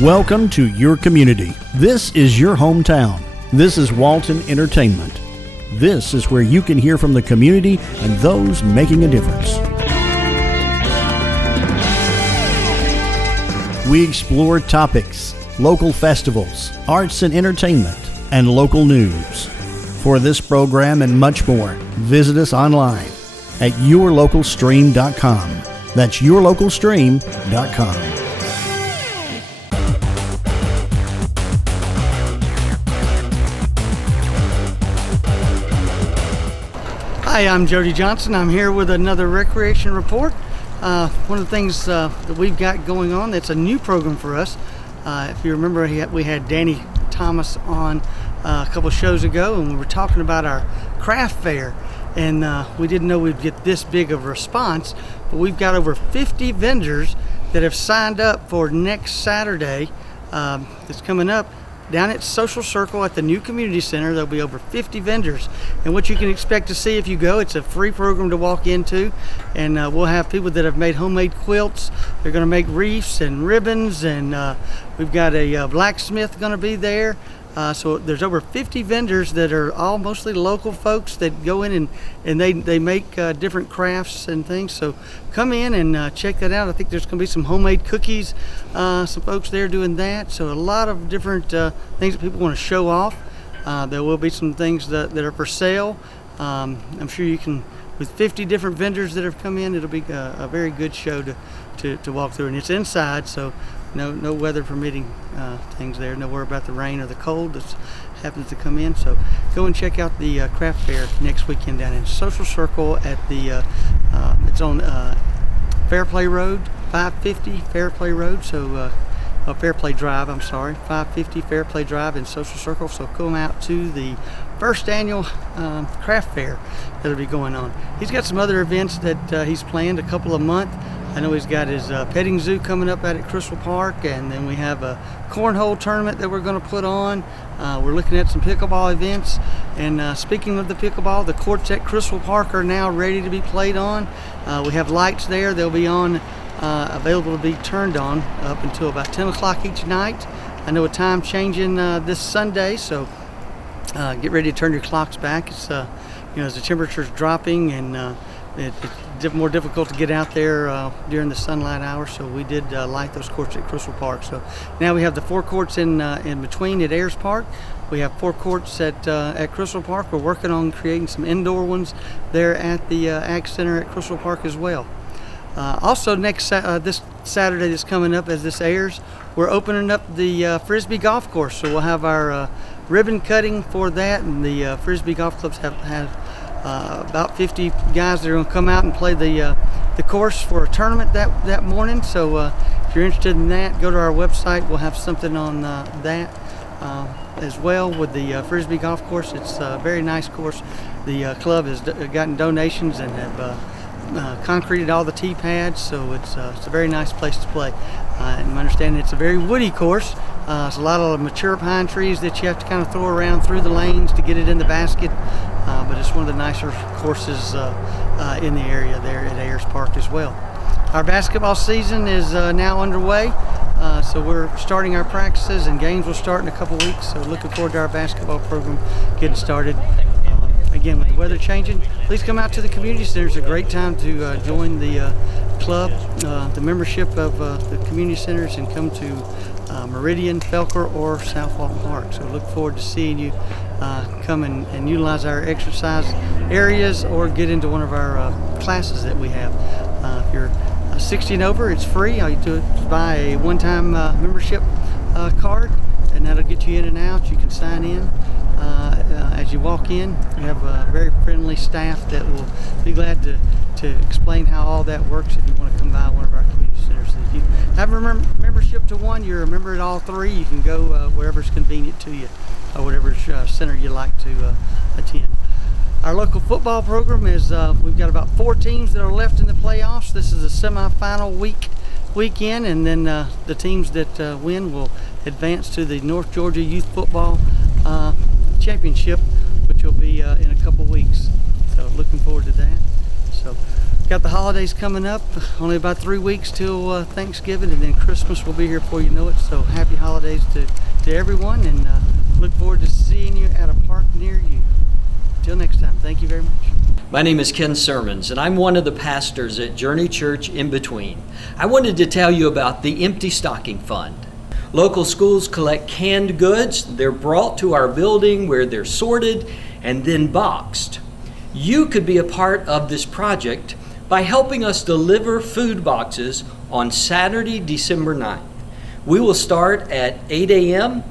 Welcome to your community. This is your hometown. This is Walton Entertainment. This is where you can hear from the community and those making a difference. We explore topics, local festivals, arts and entertainment, and local news. For this program and much more, visit us online at yourlocalstream.com. That's yourlocalstream.com. Hi, I'm Jody Johnson. I'm here with another recreation report. One of the things that we've got going on that's a new program for us. If you remember, we had Danny Thomas on a couple shows ago, and we were talking about our craft fair. And we didn't know we'd get this big of a response, but we've got over 50 vendors that have signed up for next Saturday that's coming up. Down at Social Circle at the new community center, there'll be over 50 vendors. And what you can expect to see if you go, it's a free program to walk into. And we'll have people that have made homemade quilts. They're going to make wreaths and ribbons. And we've got a blacksmith going to be there. So there's over 50 vendors that are all mostly local folks that go in and they make different crafts and things. So come in and check that out. I think there's going to be some homemade cookies, some folks there doing that. So a lot of different things that people want to show off. There will be some things that are for sale. I'm sure you can, with 50 different vendors that have come in, it'll be a very good show to walk through. And it's inside, so no weather permitting things there. No worry about the rain or the cold that happens to come in. So go and check out the craft fair next weekend down in Social Circle at the it's on Fairplay Road, 550 Fairplay Road. So Fairplay Drive, I'm sorry, 550 Fairplay Drive in Social Circle. So come out to the first annual craft fair that'll be going on. He's got some other events that he's planned a couple of months. I know he's got his petting zoo coming up out at Crystal Park, and then we have a cornhole tournament that we're going to put on. We're looking at some pickleball events, and speaking of the pickleball, the courts at Crystal Park are now ready to be played on. We have lights there. They'll be on, available to be turned on up until about 10 o'clock each night. I know a time changing this Sunday, so get ready to turn your clocks back. It's as the temperature's dropping and it's more difficult to get out there during the sunlight hours, so we did light those courts at Crystal Park. So now we have the 4 courts in between at Ayers Park. We have 4 courts at Crystal Park. We're working on creating some indoor ones there at the Ag Center at Crystal Park as well. Also, this Saturday that's coming up, as this airs, we're opening up the Frisbee Golf Course. So we'll have our ribbon cutting for that, and the Frisbee Golf Clubs have about 50 guys that are going to come out and play the course for a tournament that morning. So if you're interested in that, go to our website. We'll have something on that as well with the Frisbee Golf Course. It's a very nice course. The club has gotten donations and have concreted all the tee pads, so it's a very nice place to play. And I understand it's a very woody course. It's a lot of mature pine trees that you have to kind of throw around through the lanes to get it in the basket. But it's one of the nicer courses in the area there at Ayers Park as well. Our basketball season is now underway, so we're starting our practices, and games will start in a couple weeks. So looking forward to our basketball program getting started. Again, with the weather changing, please come out to the community center. It's a great time to join the club, the membership of the community centers, and come to Meridian, Felker, or South Walton Park. So look forward to seeing you come and utilize our exercise areas or get into one of our classes that we have. If you're 60 and over, it's free. All you do is buy a one-time membership card, and that'll get you in and out. You can sign in. As you walk in, we have a very friendly staff that will be glad to explain how all that works if you want to come by one of our community centers. If you have a membership to one, you're a member at all 3, you can go wherever's convenient to you, or whatever center you like to attend. Our local football program is, we've got about 4 teams that are left in the playoffs. This is a semifinal weekend, and then the teams that win will advance to the North Georgia Youth Football Championship, which will be in a couple weeks. So looking forward to that. So Got the holidays coming up, only about 3 weeks till Thanksgiving, and then Christmas will be here before you know it. So happy holidays to everyone, and look forward to seeing you at a park near you. Till next time, thank you very much. My name is Ken Sermons, and I'm one of the pastors at Journey Church in Between. I wanted to tell you about the Empty Stocking Fund. Local schools collect canned goods. They're brought to our building where they're sorted and then boxed. You could be a part of this project by helping us deliver food boxes on Saturday, December 9th. We will start at 8 a.m.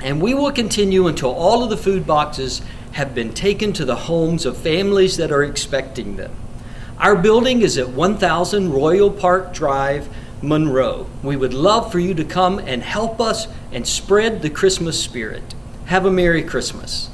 and we will continue until all of the food boxes have been taken to the homes of families that are expecting them. Our building is at 1000 Royal Park Drive, Monroe. We would love for you to come and help us and spread the Christmas spirit. Have a Merry Christmas.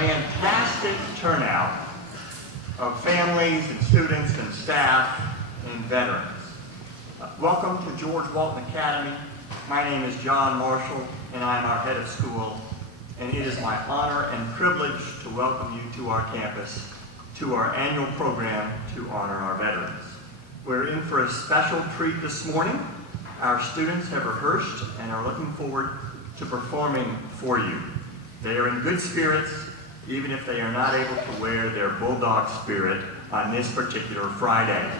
Fantastic turnout of families and students and staff and veterans. Welcome to George Walton Academy. My name is John Marshall and I'm our head of school, and it is my honor and privilege to welcome you to our campus, to our annual program to honor our veterans. We're in for a special treat this morning. Our students have rehearsed and are looking forward to performing for you. They are in good spirits, even if they are not able to wear their bulldog spirit on this particular Friday.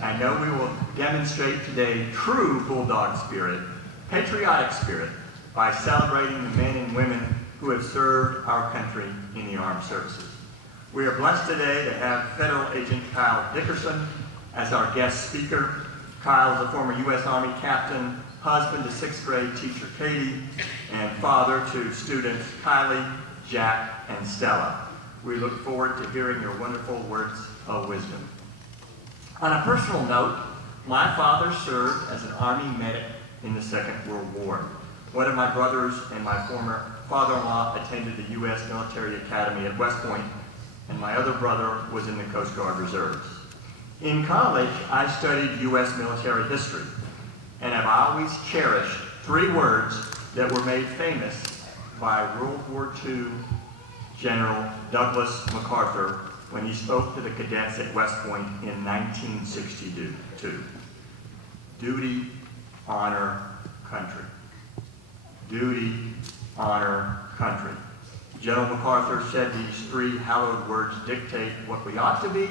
I know we will demonstrate today true bulldog spirit, patriotic spirit, by celebrating the men and women who have served our country in the armed services. We are blessed today to have Federal Agent Kyle Dickerson as our guest speaker. Kyle is a former U.S. Army captain, husband to 6th grade teacher Katie, and father to students Kylie, Jack, and Stella. We look forward to hearing your wonderful words of wisdom. On a personal note, my father served as an Army medic in the Second World War. One of my brothers and my former father-in-law attended the U.S. Military Academy at West Point, and my other brother was in the Coast Guard Reserves. In college, I studied U.S. military history, and have always cherished 3 words that were made famous by World War II General Douglas MacArthur when he spoke to the cadets at West Point in 1962. Duty, honor, country. Duty, honor, country. General MacArthur said these 3 hallowed words dictate what we ought to be,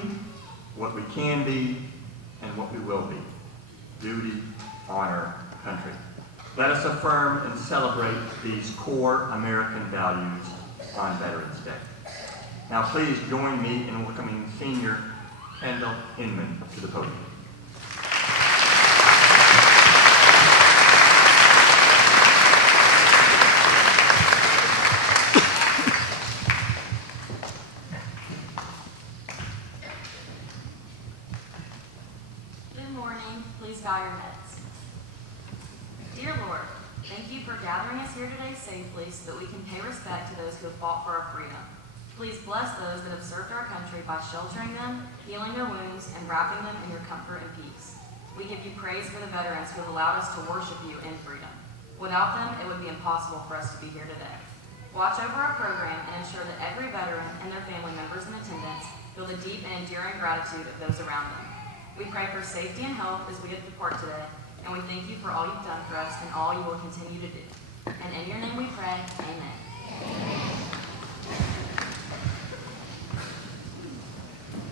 what we can be, and what we will be. Duty, honor, country. Let us affirm and celebrate these core American values on Veterans Day. Now please join me in welcoming Senior Kendall Inman to the podium. Good morning. Please bow your heads. Dear Lord, thank you for gathering us here today safely so that we can pay respect to those who have fought for our freedom. Please bless those that have served our country by sheltering them, healing their wounds, and wrapping them in your comfort and peace. We give you praise for the veterans who have allowed us to worship you in freedom. Without them, it would be impossible for us to be here today. Watch over our program and ensure that every veteran and their family members in attendance feel the deep and enduring gratitude of those around them. We pray for safety and health as we depart today, and we thank you for all you've done for us and all you will continue to do. And in your name we pray, amen.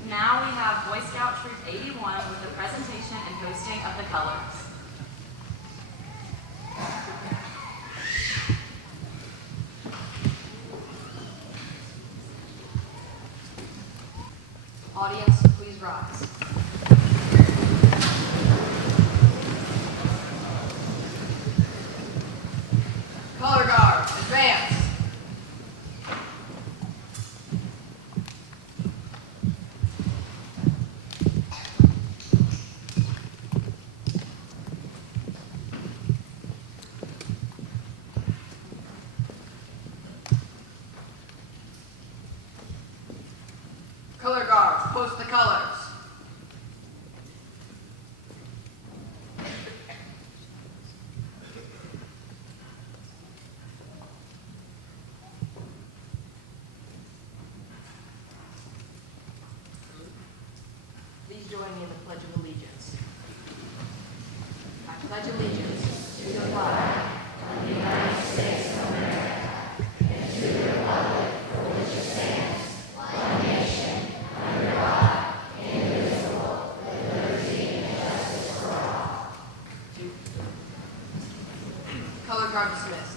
Now we have Boy Scout Troop 81 with the presentation and posting of the colors. Audience, please rise. Color guard, advance. Color guards, post the colors. Please join me in the Pledge of Allegiance. I pledge allegiance to the flag of the United States of America and to the republic for which it stands, one nation, under God, indivisible, with liberty and justice for all. Color guard dismissed.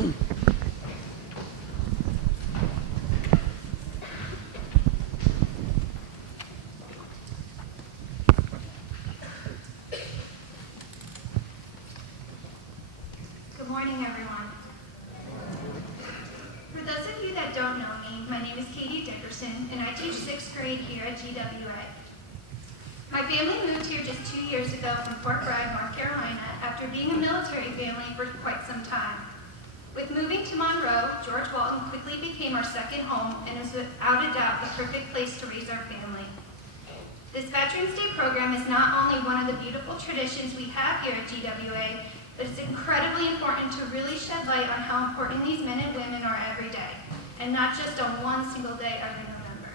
Good morning, everyone. For those of you that don't know me, my name is Katie Dickerson, and I teach 6th grade here at GWA. My family moved here just 2 years ago from Fort Bragg, North Carolina, after being a military family for quite some time. With moving to Monroe, George Walton quickly became our second home and is without a doubt the perfect place to raise our family. This Veterans Day program is not only one of the beautiful traditions we have here at GWA, but it's incredibly important to really shed light on how important these men and women are every day, and not just on one single day every November.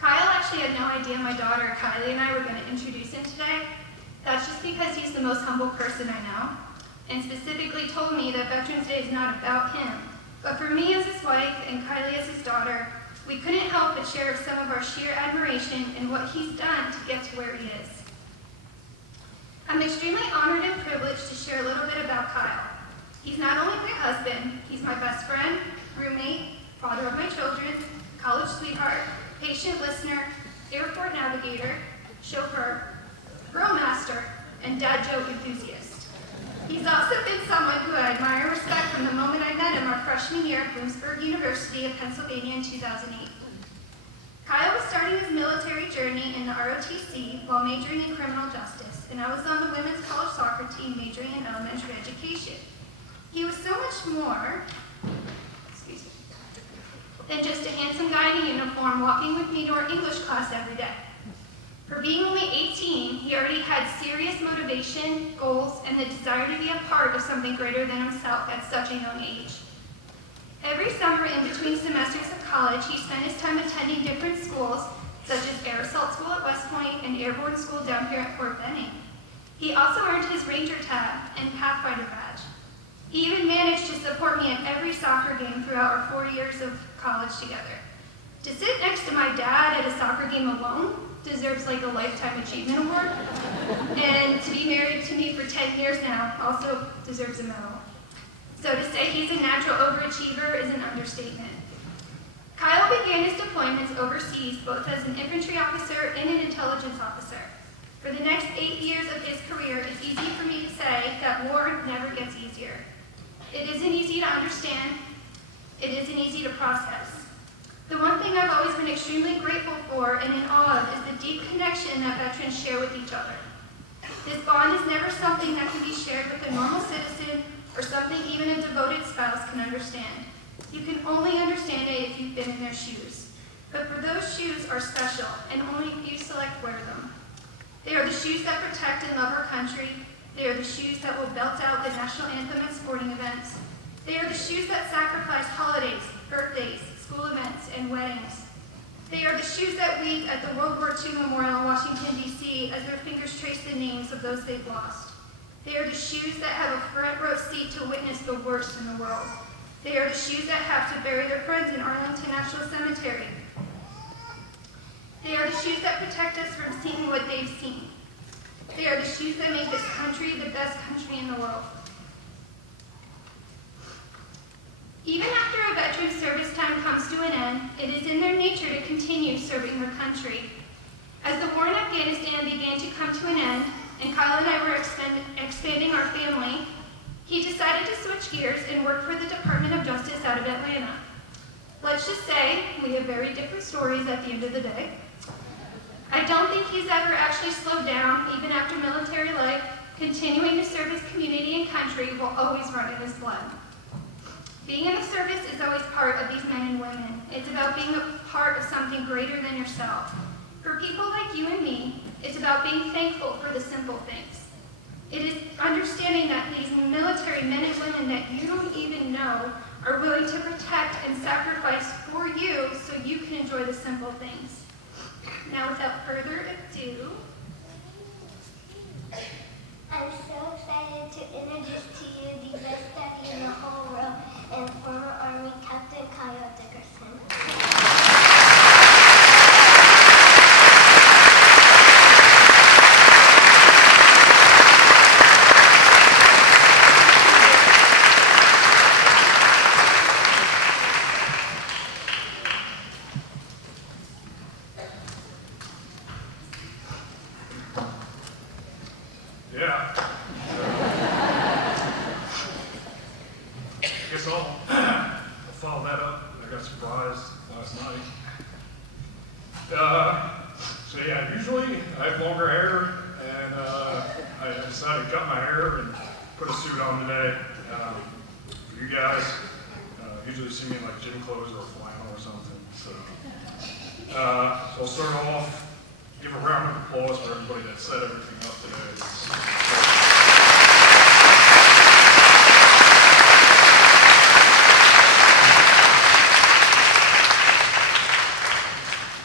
Kyle actually had no idea my daughter Kylie and I were going to introduce him today. That's just because he's the most humble person I know, and specifically told me that Veterans Day is not about him. But for me as his wife and Kylie as his daughter, we couldn't help but share some of our sheer admiration in what he's done to get to where he is. I'm extremely honored and privileged to share a little bit about Kyle. He's not only my husband, he's my best friend, roommate, father of my children, college sweetheart, patient listener, airport navigator, chauffeur, grill master, and dad joke enthusiast. He's also been someone who I admire and respect from the moment I met him our freshman year at Bloomsburg University of Pennsylvania in 2008. Kyle was starting his military journey in the ROTC while majoring in criminal justice, and I was on the women's college soccer team majoring in elementary education. He was so much more than just a handsome guy in a uniform walking with me to our English class every day. For being only 18, he already had serious motivation, goals, and the desire to be a part of something greater than himself at such a young age. Every summer in between semesters of college, he spent his time attending different schools, such as Air Assault School at West Point and Airborne School down here at Fort Benning. He also earned his Ranger tab and Pathfinder badge. He even managed to support me at every soccer game throughout our 4 years of college together. To sit next to my dad at a soccer game alone deserves like a Lifetime Achievement Award. And to be married to me for 10 years now also deserves a medal. So to say he's a natural overachiever is an understatement. Kyle began his deployments overseas both as an infantry officer and an intelligence officer. For the next 8 years of his career, it's easy for me to say that war never gets easier. It isn't easy to understand. It isn't easy to process. The one thing I've always been extremely grateful for and in awe of is the deep connection that veterans share with each other. This bond is never something that can be shared with a normal citizen or something even a devoted spouse can understand. You can only understand it if you've been in their shoes. But for those shoes are special, and only a few select wear them. They are the shoes that protect and love our country. They are the shoes that will belt out the national anthem at sporting events. They are the shoes that sacrifice holidays, birthdays, school events, and weddings. They are the shoes that weep at the World War II Memorial in Washington, D.C. as their fingers trace the names of those they've lost. They are the shoes that have a front row seat to witness the worst in the world. They are the shoes that have to bury their friends in Arlington National Cemetery. They are the shoes that protect us from seeing what they've seen. They are the shoes that make this country the best country in the world. Even after a veteran's service time comes to an end, it is in their nature to continue serving their country. As the war in Afghanistan began to come to an end, and Kyle and I were expanding our family, he decided to switch gears and work for the Department of Justice out of Atlanta. Let's just say we have very different stories at the end of the day. I don't think he's ever actually slowed down, even after military life. Continuing to serve his community and country will always run in his blood. Being in the service is always part of these men and women. It's about being a part of something greater than yourself. For people like you and me, it's about being thankful for the simple things. It is understanding that these military men and women that you don't even know are willing to protect and sacrifice for you so you can enjoy the simple things. Now, without further ado, I'm so excited to introduce to you the best daddy in the whole world and former Army Captain Kyle Dickerson. guess I'll follow that up. I got surprised last night. So yeah, usually I have longer hair, and I decided to cut my hair and put a suit on today. For you guys, usually see me in like gym clothes or flannel or something. So I'll start off, give a round of applause for everybody that set everything up today.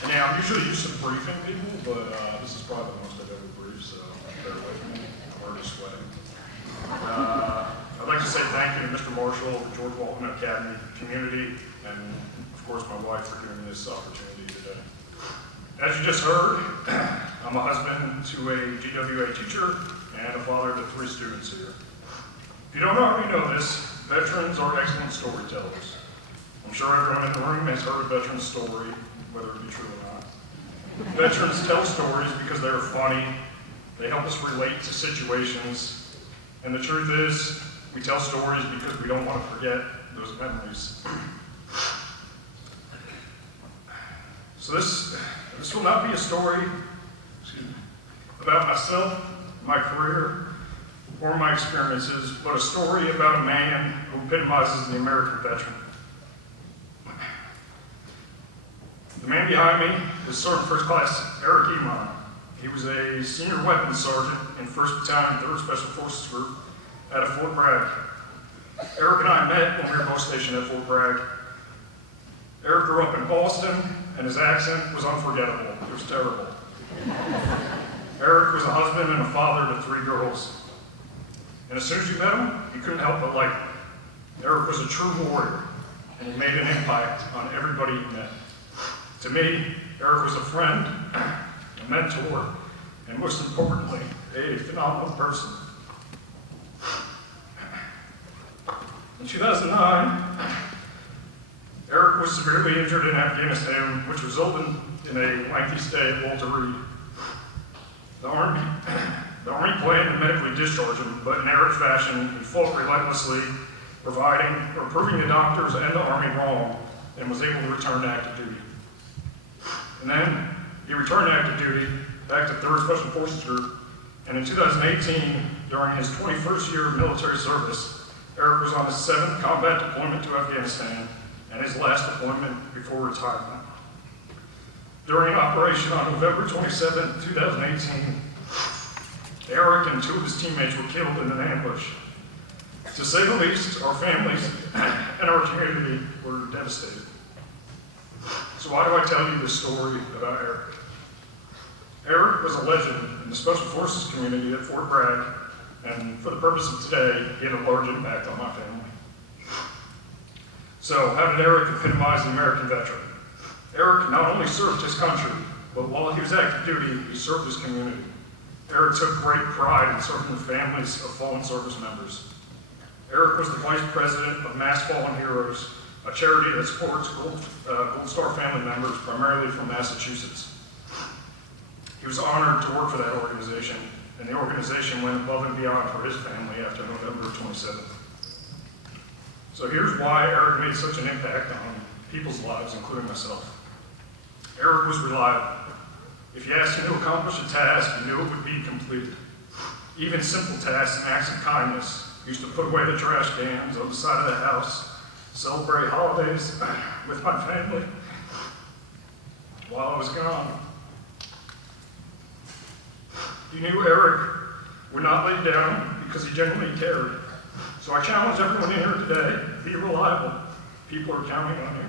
Yeah, I'm usually used to briefing people, but this is probably the most I've ever briefed, so bear with me. I'm already sweating. I'd like to say thank you to Mr. Marshall, the George Walton Academy community, and of course my wife for giving me this opportunity today. As you just heard, I'm a husband to a GWA teacher and a father to 3 students here. If you don't already know this, veterans are excellent storytellers. I'm sure everyone in the room has heard a veteran's story, whether it be true or not. Veterans tell stories because they're funny, they help us relate to situations, and the truth is, we tell stories because we don't want to forget those memories. So this will not be a story about myself, my career, or my experiences, but a story about a man who epitomizes the American veteran. The man behind me is Sergeant First Class Eric Emon. He was a senior weapons sergeant in 1st Battalion, 3rd Special Forces Group out of Fort Bragg. Eric and I met when we were both stationed at Fort Bragg. Eric grew up in Boston, and his accent was unforgettable. It was terrible. Eric was a husband and a father to 3 girls. And as soon as you met him, you couldn't help but like him. Eric was a true warrior, and he made an impact on everybody he met. To me, Eric was a friend, a mentor, and most importantly, a phenomenal person. In 2009, Eric was severely injured in Afghanistan, which resulted in a lengthy stay at Walter Reed. The Army planned to medically discharge him, but in Eric fashion, he fought relentlessly, proving the doctors and the Army wrong, and was able to return to active duty. And then he returned to active duty, back to 3rd Special Forces Group, and in 2018, during his 21st year of military service, Eric was on his 7th combat deployment to Afghanistan, and his last deployment before retirement. During an operation on November 27, 2018, Eric and 2 of his teammates were killed in an ambush. To say the least, our families and our community were devastated. So why do I tell you this story about Eric? Eric was a legend in the Special Forces community at Fort Bragg, and for the purpose of today, he had a large impact on my family. So how did Eric epitomize the American veteran? Eric not only served his country, but while he was active duty, he served his community. Eric took great pride in serving the families of fallen service members. Eric was the vice president of Mass Fallen Heroes, a charity that supports Gold Star family members, primarily from Massachusetts. He was honored to work for that organization, and the organization went above and beyond for his family after November 27th. So here's why Eric made such an impact on people's lives, including myself. Eric was reliable. If you asked him to accomplish a task, he knew it would be completed. Even simple tasks and acts of kindness. He used to put away the trash cans on the side of the house, celebrate holidays with my family while I was gone. He knew Eric would not lay down because he genuinely cared. So I challenge everyone in here today, be reliable. People are counting on you.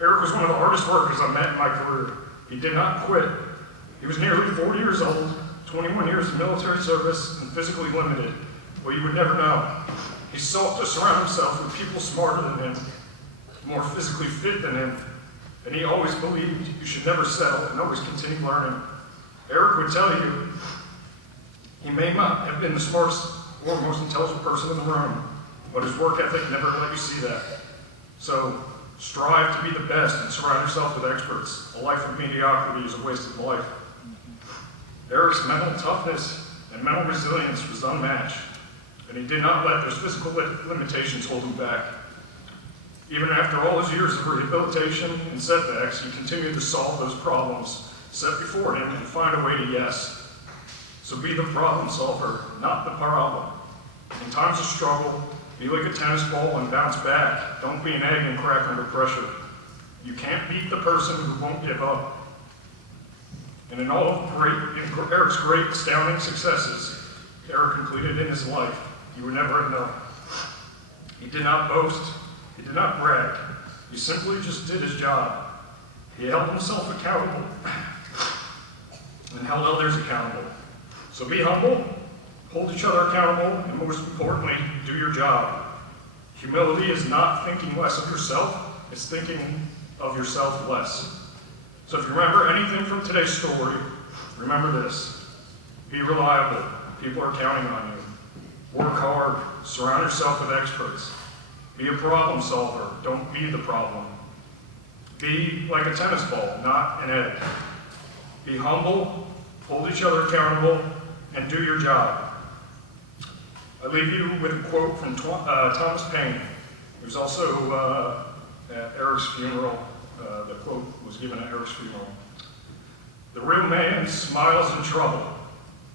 Eric was one of the hardest workers I met in my career. He did not quit. He was nearly 40 years old, 21 years of military service, and physically limited. Well, you would never know. He sought to surround himself with people smarter than him, more physically fit than him, and he always believed you should never settle and always continue learning. Eric would tell you, he may not have been the smartest or most intelligent person in the room, but his work ethic never let you see that. So strive to be the best and surround yourself with experts. A life of mediocrity is a wasted life. Eric's mental toughness and mental resilience was unmatched. and he did not let those physical limitations hold him back. Even after all his years of rehabilitation and setbacks, he continued to solve those problems set before him and find a way to yes. So be the problem solver, not the problem. In times of struggle, be like a tennis ball and bounce back. Don't be an egg and crack under pressure. You can't beat the person who won't give up. And in all of Eric's great, astounding successes Eric completed in his life, you would never have known. He did not boast. He did not brag. He simply just did his job. He held himself accountable and held others accountable. So be humble, hold each other accountable, and most importantly, do your job. Humility is not thinking less of yourself, it's thinking of yourself less. So if you remember anything from today's story, remember this. Be reliable. People are counting on you. Work hard. Surround yourself with experts. Be a problem solver. Don't be the problem. Be like a tennis ball, not an egg. Be humble, hold each other accountable, and do your job. I leave you with a quote from Thomas Paine, who's also at Eric's funeral. The quote was given at Eric's funeral. The real man smiles in trouble,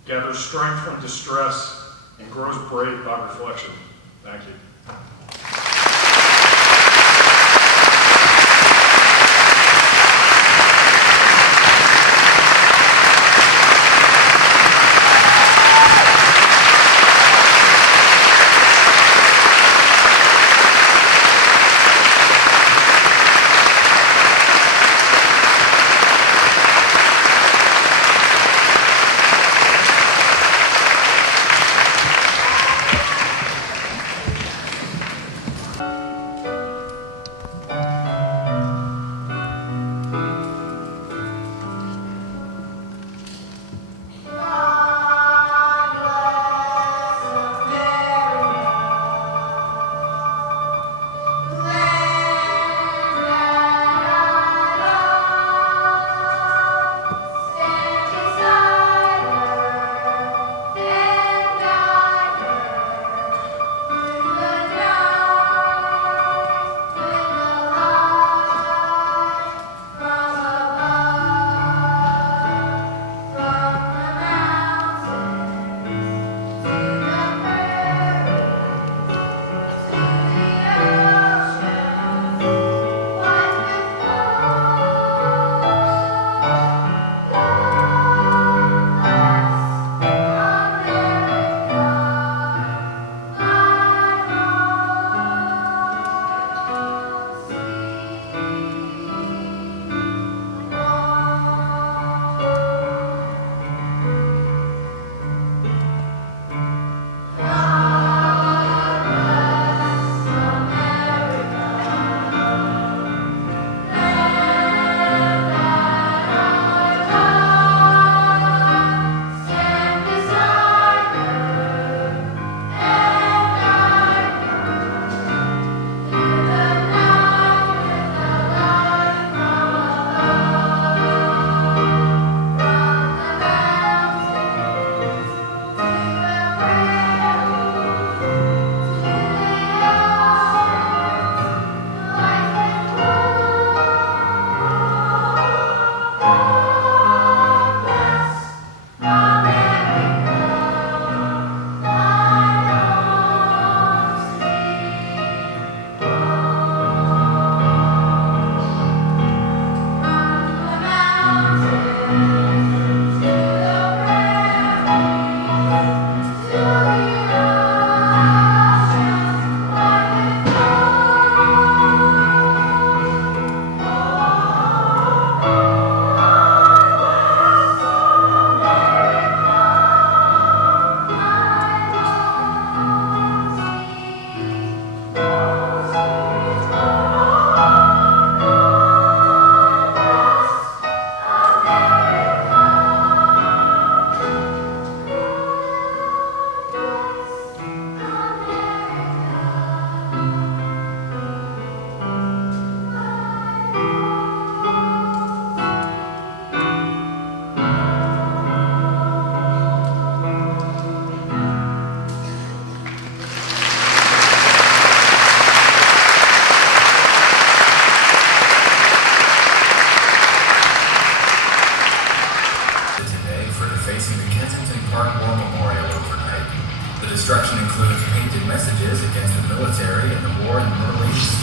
gathers strength from distress, and grows brave by reflection. Thank you. destruction includes painted messages against the military and the war in the Middle East.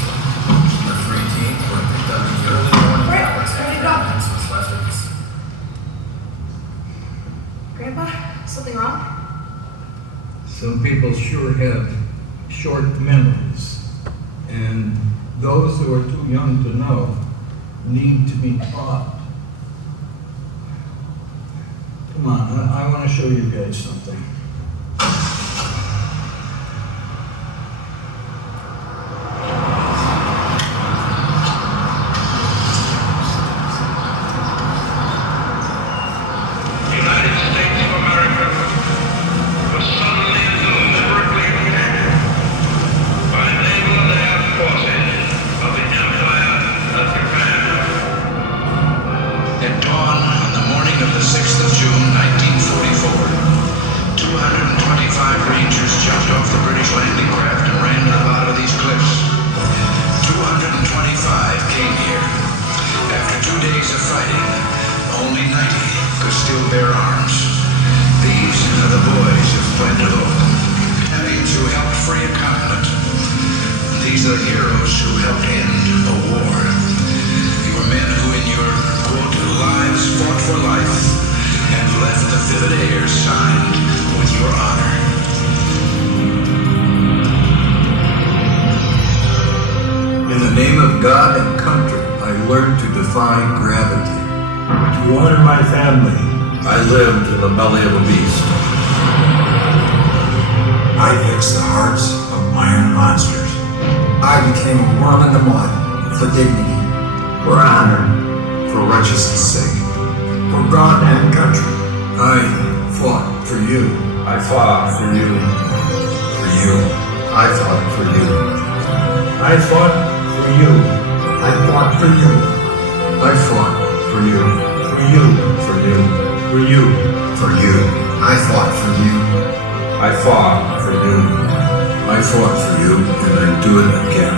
The three teams were picked up in the early morning hours after evidence was left at the scene. Grandpa, something wrong? Some people sure have short memories, and those who are too young to know need to be taught. Come on, I want to show you guys something. These are heroes who helped end a war. You are men who in your, quote, lives fought for life and left the vivid air signed with your honor. In the name of God and country, I learned to defy gravity. To honor my family, I lived in the belly of a beast. I fixed the hearts of iron monsters. I became a worm in the mud for dignity, for honor, for righteousness' sake, for God and country. I fought for you. I fought for you. For you. I fought for you. I fought for you. I fought for you. I fought for you. For you. For you. For you. For you. I fought for you. I fought for you. I fought for you, and I'd do it again.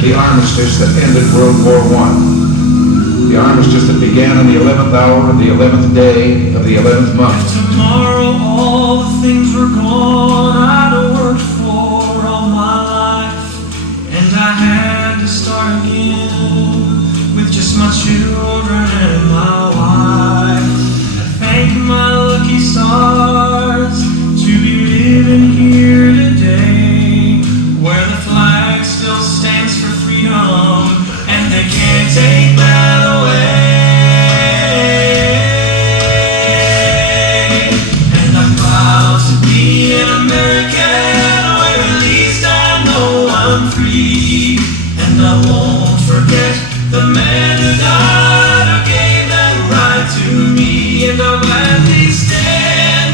The armistice that ended World War I. The armistice that began on the 11th hour of the 11th day of the 11th month. If tomorrow all the things were gone I'd worked for all my life, and I had to start again with just my children and my wife. I thank my lucky stars to be living here today, where the flag still stands for freedom, and they can't take that away. And I'm proud to be an American, where at least I know I'm free. And I won't forget the man who died or gave that right to me. And I'll gladly stand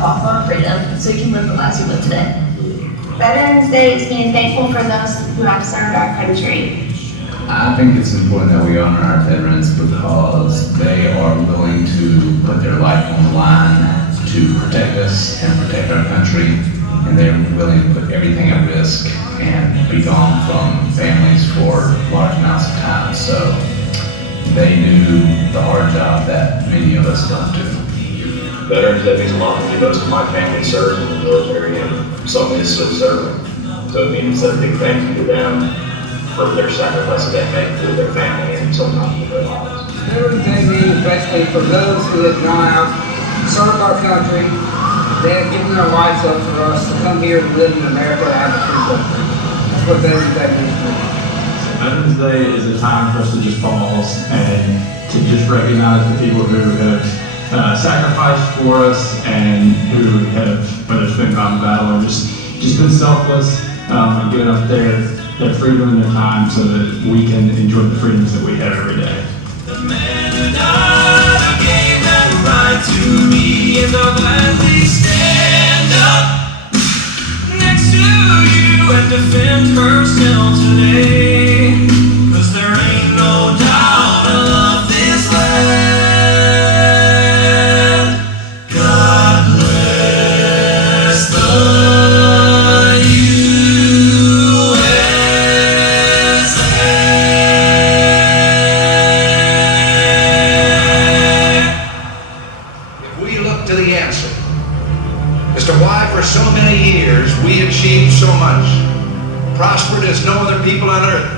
fought for our freedom so we can live the lives we live today. Veterans Day is being thankful for those who have served our country. I think it's important that we honor our veterans because they are willing to put their life on the line to protect us and protect our country, and they're willing to put everything at risk and be gone from families for large amounts of time. So they do the hard job that many of us don't do. Veterans Day means a lot to me. Most of my family served in the military, and some is still serving. So it means a big thank you to them for their sacrifices they make with their family and sometimes with their lives. Veterans Day means especially for those who have gone out, served our country. They have given their lives up for us to come here and live in America and have a free country. That's what Veterans Day means to me. Veterans Day is a time for us to just pause and to just recognize the people who have sacrificed for us and who have, whether it's been gone in battle or just been selfless and giving up their freedom and their time so that we can enjoy the freedoms that we have every day. The man who died who gave that right to me, and I'll gladly stand up next to you and defend her still today. 'Cause there ain't no doubt I love this land. God bless the so many years we achieved so much, prospered as no other people on earth.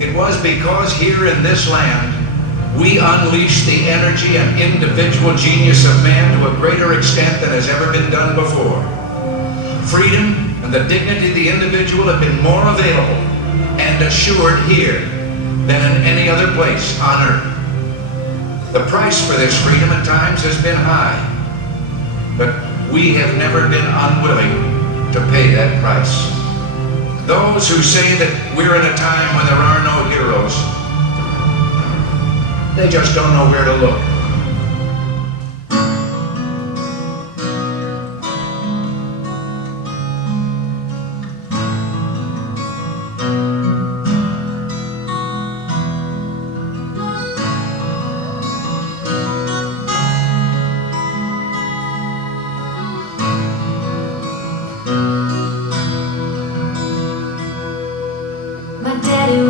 It was because here in this land we unleashed the energy and individual genius of man to a greater extent than has ever been done before. Freedom and the dignity of the individual have been more available and assured here than in any other place on earth. The price for this freedom at times has been high, but we have never been unwilling to pay that price. Those who say that we're in a time when there are no heroes, they just don't know where to look.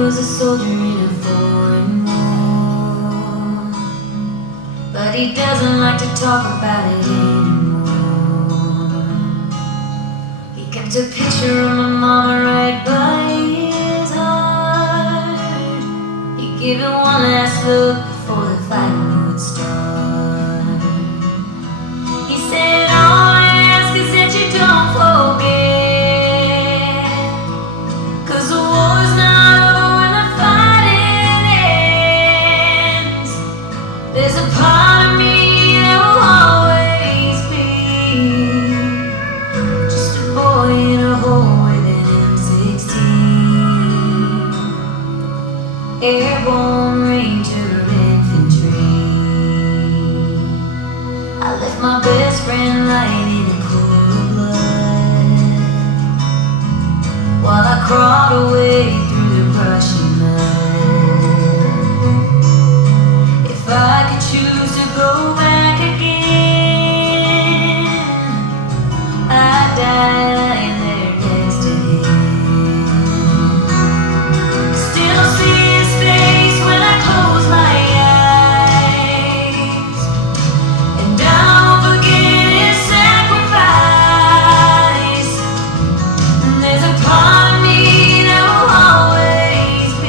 was a soldier in a foreign war, but he doesn't like to talk about it anymore. He kept a picture of my mama right by his heart. He gave it one last look before the fighting would start. He said, all I ask is that you don't forget, 'cause the war's not over when the fighting ends. There's a part of me that will always be just a boy in a hole with an M16, airborne ranger of infantry. I left my best friend lying in a pool of blood while I crawled away through the crushing mud. If I could choose to go back again, I'd die lying there next to him. Still see his face when I close my eyes, and I won't forget his sacrifice. And there's a part of me that will always be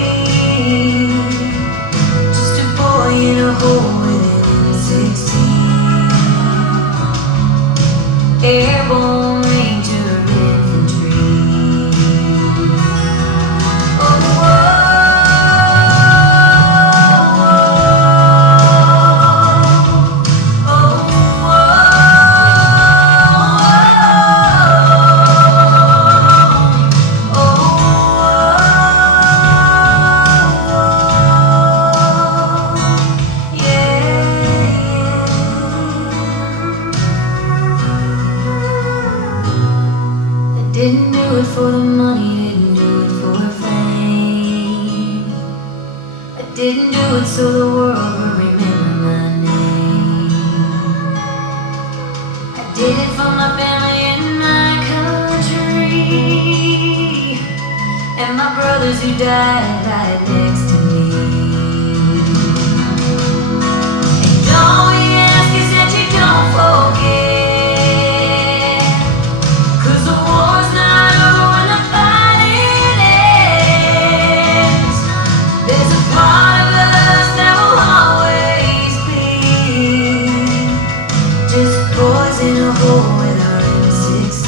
brothers who died right next to me. And all we ask is that you don't forget, 'cause the war's not over when the fighting ends. There's a part of us that will always bleed, just boys in a hole with our M16s,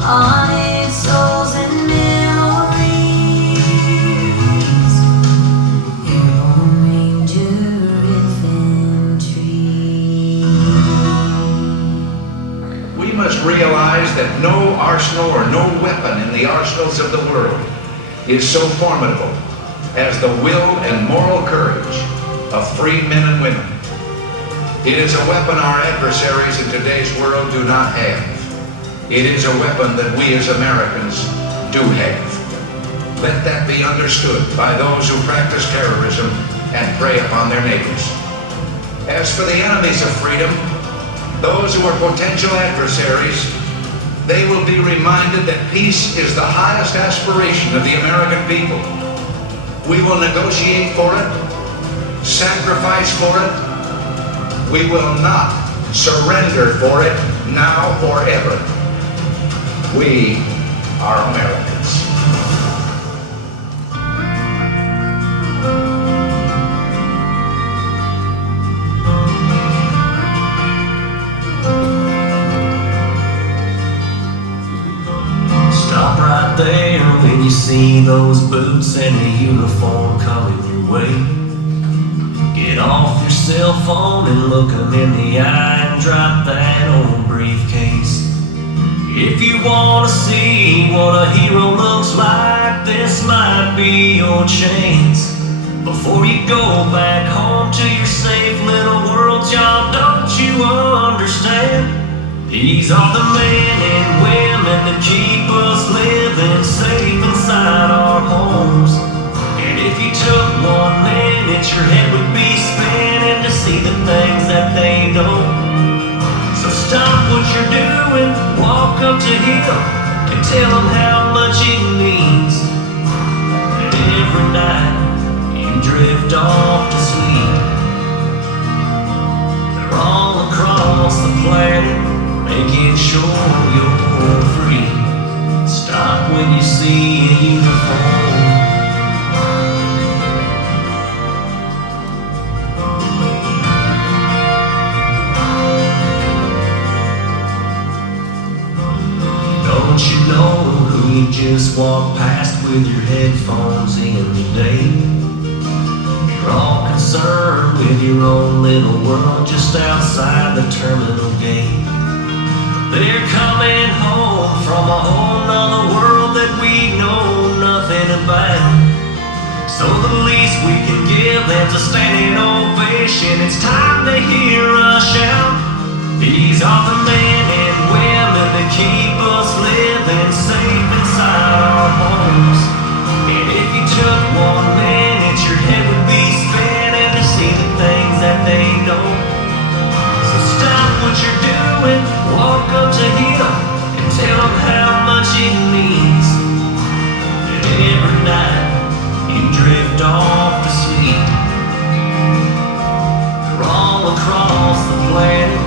haunted souls and memories, airborne Ranger infantry. We must realize that no arsenal or no weapon in the arsenals of the world is so formidable as the will and moral courage of free men and women. It is a weapon our adversaries in today's world do not have. It is a weapon that we as Americans do have. Let that be understood by those who practice terrorism and prey upon their neighbors. As for the enemies of freedom, those who are potential adversaries, they will be reminded that peace is the highest aspiration of the American people. We will negotiate for it, sacrifice for it. We will not surrender for it now or ever. We are Americans. Stop right there when you see those boots and the uniform coming your way. Get off your cell phone and look them in the eye and drop that old briefcase. If you want to see what a hero looks like, this might be your chance. Before you go back home to your safe little world, John, don't you understand? These are the men and women that keep us living safe inside our homes. And if you took 1 minute, your head would be spinning to see the things that they know. So stop what you're doing, walk up to him, and tell him how much it means. And every night you drift off to sleep. They're all across the planet, making sure you're free. Stop when you see a uniform. Don't you know who you just walked past with your headphones in today? You're all concerned with your own little world just outside the terminal gate. They're coming home from a whole nother world that we know nothing about. So the least we can give them's a standing ovation. It's time to hear us shout. These are the men and women that keep us living safe inside our homes. And if you took 1 minute, your head would be spinning to see the things that they know. So stop what you're doing, walk up to him, and tell him how much it means. And every night you drift off to sleep. They're all across the planet,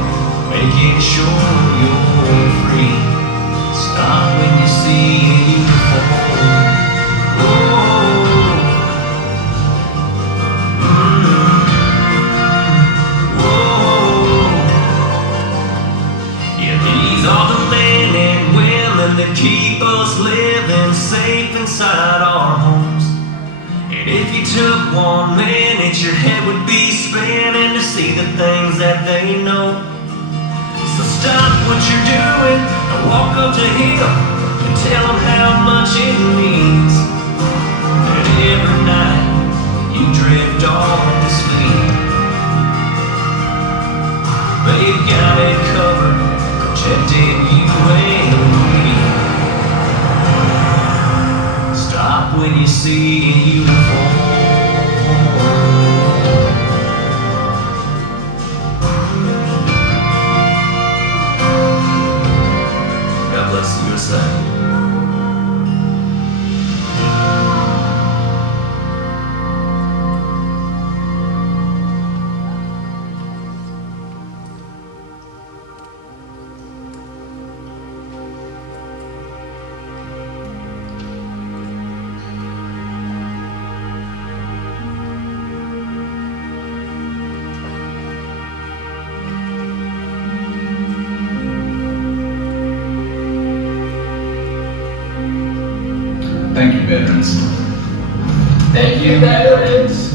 making sure you're free. Stop when you see a uniform. Yeah, these are the men and women that keep us living safe inside our homes. And if you took 1 minute, your head would be spinning to see the things that they know. So stop what you're doing and walk up to him and tell him how much it means. And every night you drift off to sleep. They've got it covered, protecting you and me. Stop when you see a uniform. God bless the USA. you, veterans. Thank you, veterans.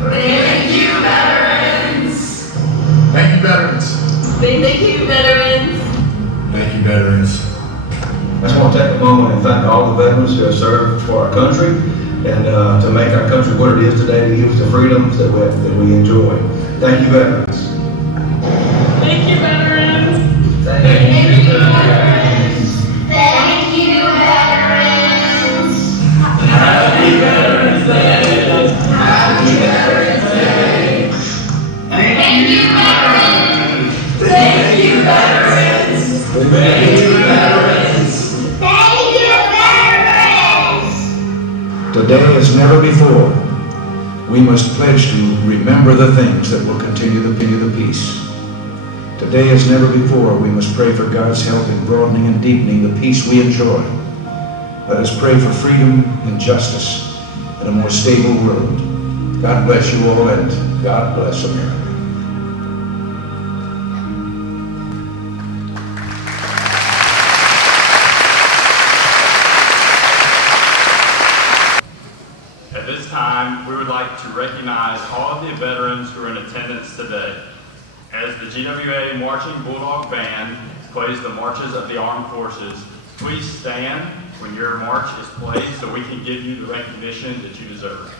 Thank you, veterans. Thank you, veterans. Thank you, veterans. Thank you, veterans. I just want to take a moment and thank all the veterans who have served for our country and to make our country what it is today, to give us the freedoms that we enjoy. Thank you, veterans. Thank you, veterans. Thank you, veterans. Thank you, veterans. Happy Veterans Day. Happy Veterans Day. Thank you, veterans. Thank you, veterans. Thank you, veterans. Thank you, veterans. Today as never before, we must pledge to remember the things that will continue the peace. Today as never before, we must pray for God's help in broadening and deepening the peace we enjoy. Let us pray for freedom and justice and a more stable world. God bless you all, and God bless America. At this time, we would like to recognize all of the veterans who are in attendance today. As the GWA Marching Bulldog Band plays the marches of the armed forces, please stand when your march is played so we can give you the recognition that you deserve.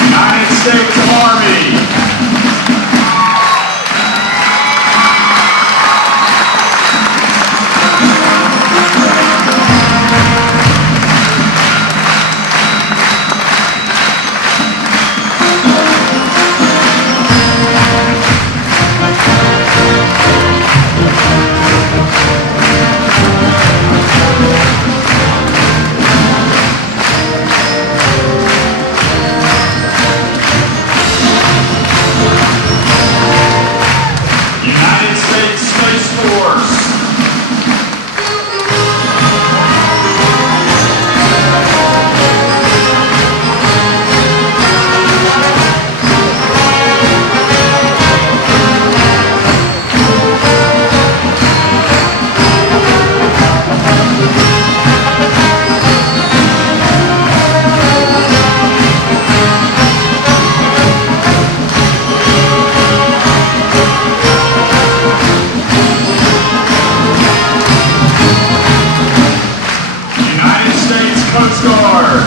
United States Army. United States Space Force. United States Coast Guard.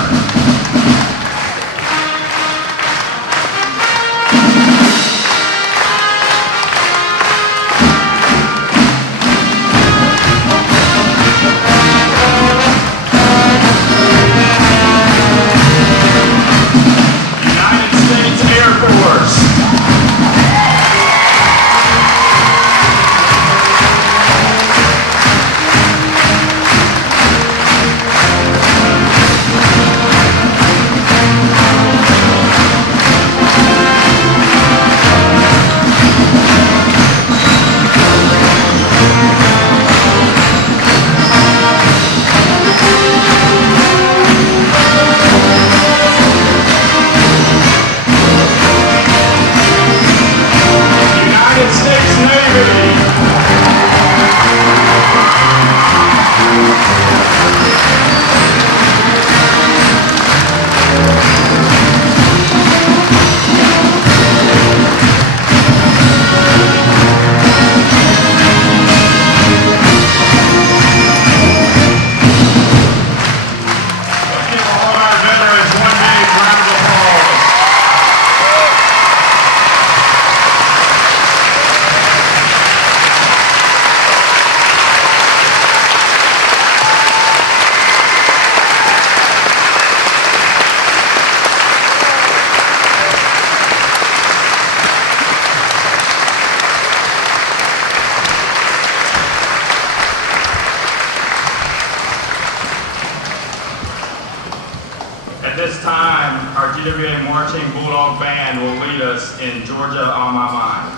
United States Air Force. time, our GWA Marching Bulldog Band will lead us in Georgia on My Mind.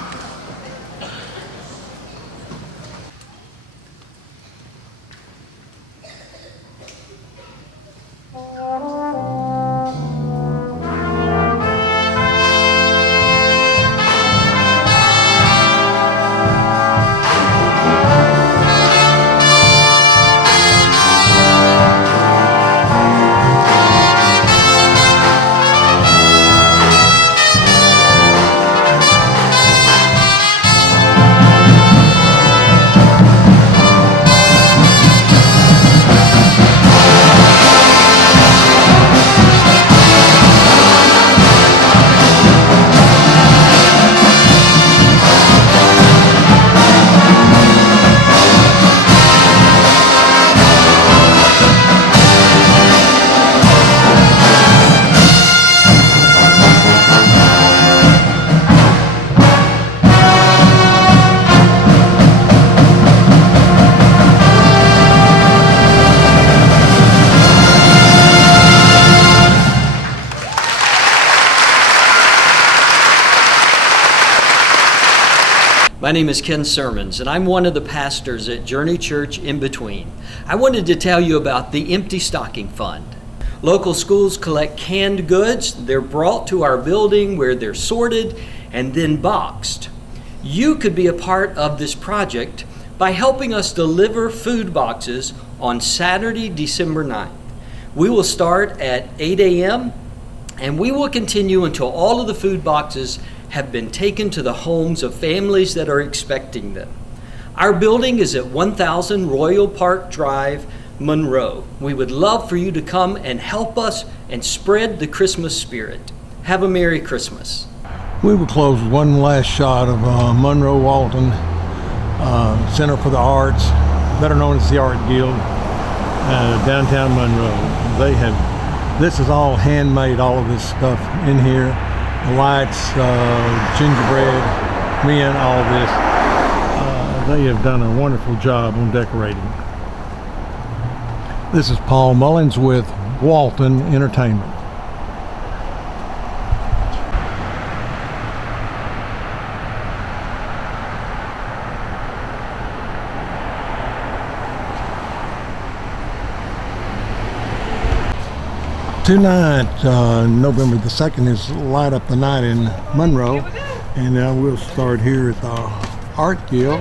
My name is Ken Sermons, and I'm one of the pastors at Journey Church in Between. I wanted to tell you about the Empty Stocking Fund. Local schools collect canned goods. They're brought to our building where they're sorted and then boxed. You could be a part of this project by helping us deliver food boxes on Saturday, December 9th. We will start at 8 a.m. and we will continue until all of the food boxes have been taken to the homes of families that are expecting them. Our building is at 1000 Royal Park Drive, Monroe. We would love for you to come and help us and spread the Christmas spirit. Have a Merry Christmas. We will close with one last shot of Monroe Walton Center for the Arts, better known as the Art Guild, downtown Monroe. This is all handmade, all of this stuff in here. The lights, gingerbread, men, all this. They have done a wonderful job on decorating. This is Paul Mullins with Walton Entertainment. Tonight, November the 2nd, is Light Up the Night in Monroe, and we'll start here at the Art Guild,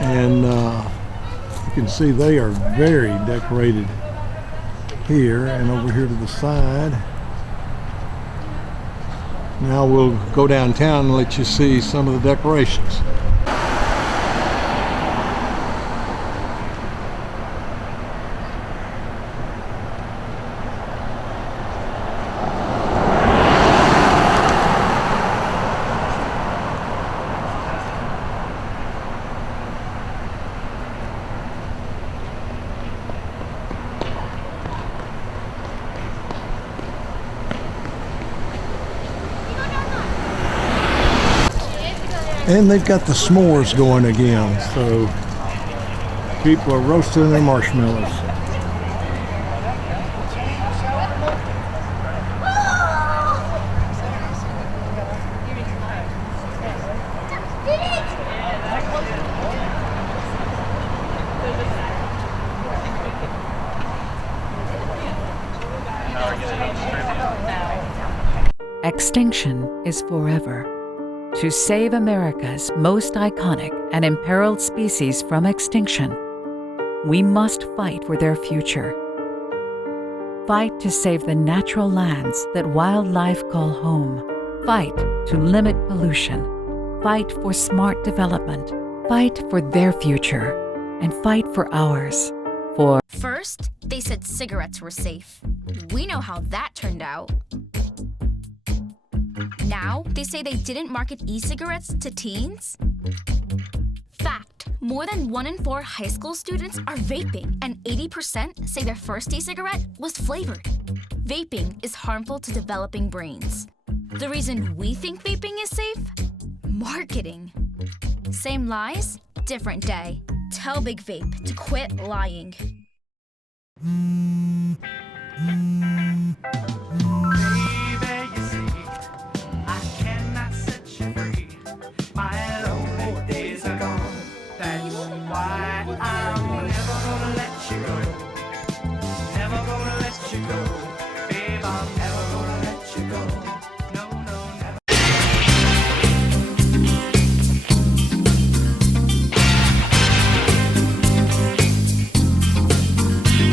and you can see they are very decorated here and over here to the side. Now we'll go downtown and let you see some of the decorations. And they've got the s'mores going again, so people are roasting their marshmallows. Extinction is forever. To save America's most iconic and imperiled species from extinction, we must fight for their future. Fight to save the natural lands that wildlife call home. Fight to limit pollution. Fight for smart development. Fight for their future. And fight for ours. First, they said cigarettes were safe. We know how that turned out. Now, they say they didn't market e-cigarettes to teens? Fact, more than 1 in 4 high school students are vaping, and 80% say their first e-cigarette was flavored. Vaping is harmful to developing brains. The reason we think vaping is safe? Marketing. Same lies, different day. Tell Big Vape to quit lying.